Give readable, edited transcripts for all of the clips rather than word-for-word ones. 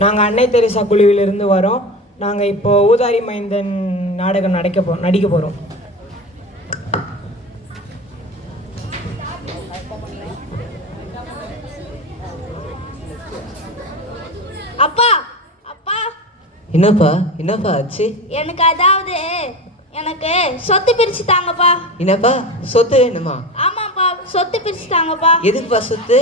நாங்கள் அன்னை தெரசா குழுவிலிருந்து வரோம். நாங்கள் இப்போ ஊதாரி மைந்தன் நாடகம் நடிக்க போகிறோம். அப்பா அப்பா என்னப்பா என்னப்பா ஆச்சு? எனக்கு சொத்து பிரிச்சு தாங்கப்பா. என்னப்பா சொத்து வேணுமா? ஆமாப்பா, சொத்து பிரிச்சு தாங்கப்பா. எதுக்குப்பா சொத்து?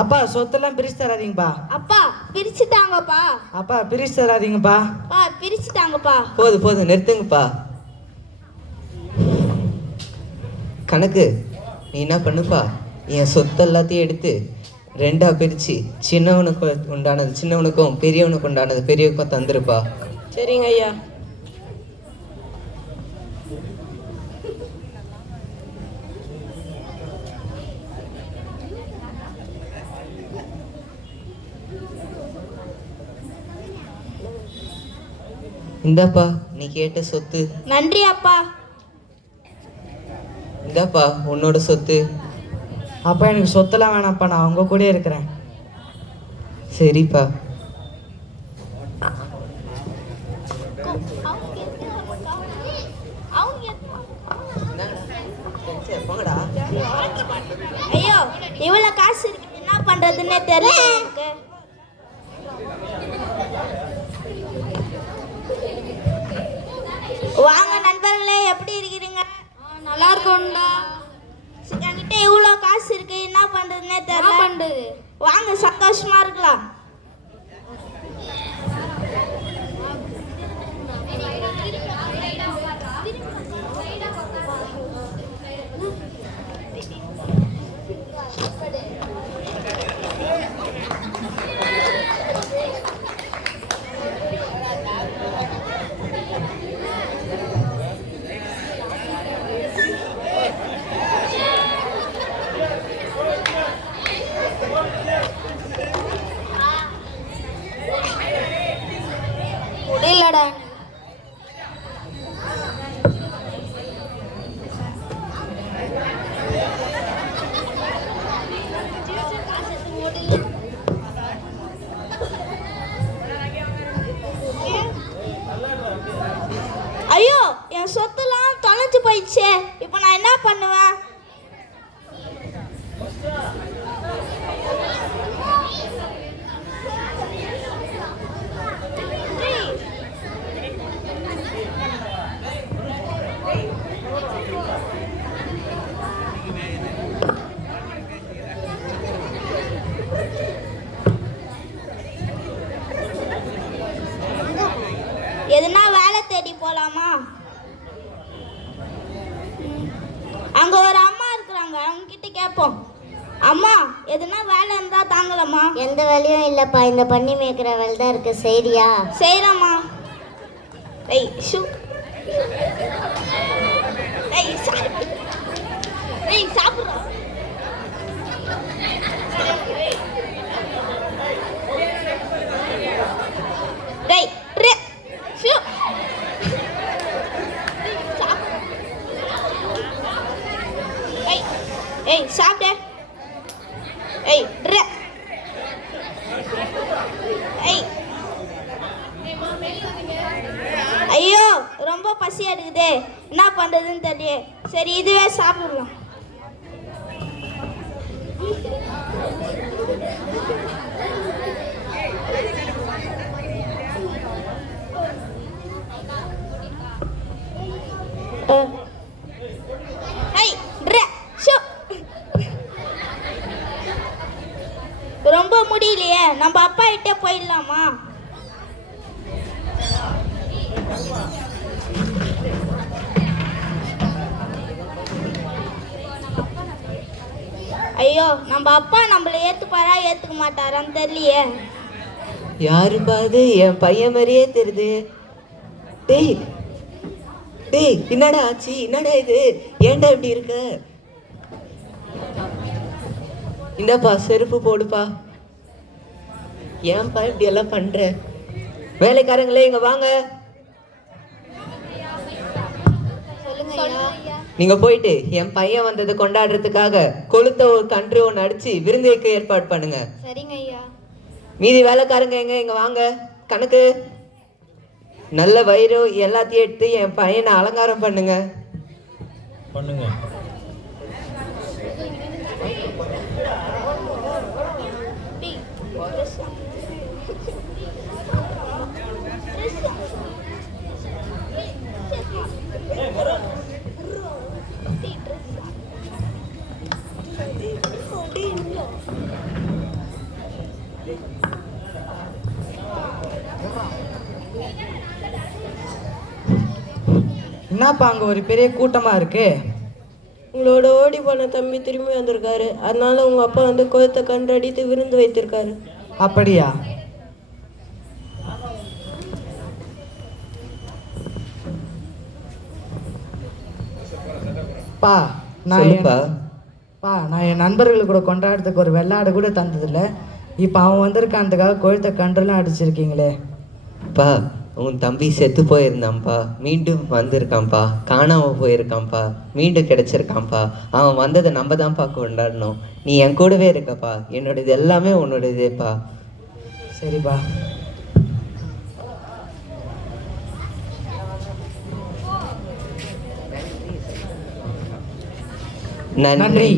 அப்பா சொத்தெல்லாம் பிரிச்சு தராதீங்கப்பா. அப்பா பிரிச்சு தாங்கப்பா. அப்பா பிரிச்சு தராதீங்கப்பா. அப்பா பிரிச்சு தாங்கப்பா. போதும் நிறுத்துங்கப்பா. கணக்கு நீ என்ன பண்ணுப்பா, என் சொத்து எல்லாத்தையும் எடுத்து ரெண்டா பிரிச்சு சின்னவனுக்கு உண்டானது சின்னவனுக்கும் பெரியவனுக்கு உண்டானது பெரியவனுக்கும் தந்துருப்பா. சரிங்க ஐயா. இந்தாப்பா நீ கேட்ட சொத்து. நன்றி அப்பா. இந்தாப்பா உன்னோட சொத்து. அப்பா எனக்கு சொத்தெல்லாம் வேணாம்ப்பா, நான் அவங்க கூட இருக்கிறேன். சரிப்பா. ஐயோ இவ்வளவு காசு இருக்கு, என்ன பண்றதுன்னே தெரியல எனக்கு. வாங்க நண்பர்களே, எப்படி இருக்கிறீங்க? நல்லா இருக்கோம்டா. என்கிட்ட இவ்வளோ காசு இருக்கு, என்ன பண்றதுன்னே தெரியல. வாங்க சந்தோஷமா இருக்கலாம். முடியலடா. ஐயோ என் சொத்துலாம் தொலைஞ்சு போயிடுச்சே, இப்போ நான் என்ன பண்ணுவேன்? எதுனா வேலை தேடி போலாமா? அங்க ஒரு அம்மா இருக்கிறாங்க, அவங்க கிட்ட கேட்போம். அம்மா எதுனா வேலை இருந்தா தாங்கலாமா? எந்த வேலையும் இல்லப்பா, இந்த பண்ணி மேய்க்கிற வேலை தான் இருக்கு. சரியா? செய்யலாமா? ஏய் ஷூ ஏய் சாப்பிடுறா. டேய் ரே ஷூ ஏய் சாப்பிடு. ஏய் ரே ஏய் ஐயோ ரொம்ப பசி எடுக்குதே, என்ன பண்றதுன்னு தெரியல. சரி இதுவே சாப்பிடலாம். ரொம்ப முடியலையே, நம்ம அப்பா கிட்டே போயிடலாமா? ஐயோ நம்ம அப்பா நம்மளை ஏத்துப்பாரா ஏத்துக்க மாட்டாரான்னு தெரியலையே. யாரு பாது என் பையன் மாதிரியே தெரியுது. டேய் டேய் என்னடா ஆச்சு? என்னடா இது? ஏன்டா இப்படி இருக்க? இந்தப்பா செருப்பு போடுப்பா. ஏன்பா இப்படி எல்லாம் பண்ற? வேலைக்காரங்களே இங்க வாங்க. சொல்லுங்க. நீங்கள் போயிட்டு என் பையன் வந்ததை கொண்டாடுறதுக்காக கொளுத்த ஒரு கன்று ஒன்று அடித்து விருந்து வைக்க ஏற்பாடு பண்ணுங்க. சரிங்க ஐயா. மீதி வேலைக்காரங்க இங்கே வாங்க. கணக்கு நல்ல வயிறு எல்லாத்தையும் எடுத்து என் பையனை அலங்காரம் பண்ணுங்க. என்னப்பா அங்கே ஒரு பெரிய கூட்டமாக இருக்கு? உங்களோட ஓடி போன தம்பி திரும்பி வந்திருக்காரு. அதனால உங்க அப்பா வந்து கொழுத்த கன்று அடித்து விருந்து வைத்திருக்காரு. அப்படியா? பா சொல்லுப்பா. நான் என் நண்பர்கள் கூட கொண்டாடுறதுக்கு ஒரு வெள்ளாடு கூட தந்ததில்ல. இப்போ அவன் வந்திருக்கான்றதுக்காக கொழுத்த கன்றுலாம் அடிச்சிருக்கீங்களே. பா உன் தம்பி செத்து போயிருந்தான்ப்பா, மீண்டும் வந்திருக்கான்ப்பா. காணாமல் போயிருக்கான்ப்பா, மீண்டும் கிடைச்சிருக்கான்ப்பா. அவன் வந்ததை நம்ம தான்ப்பா கொண்டாடணும். நீ என் கூடவே இருக்கப்பா. என்னோடது எல்லாமே உன்னோடதேப்பா. சரிப்பா. நன்றி.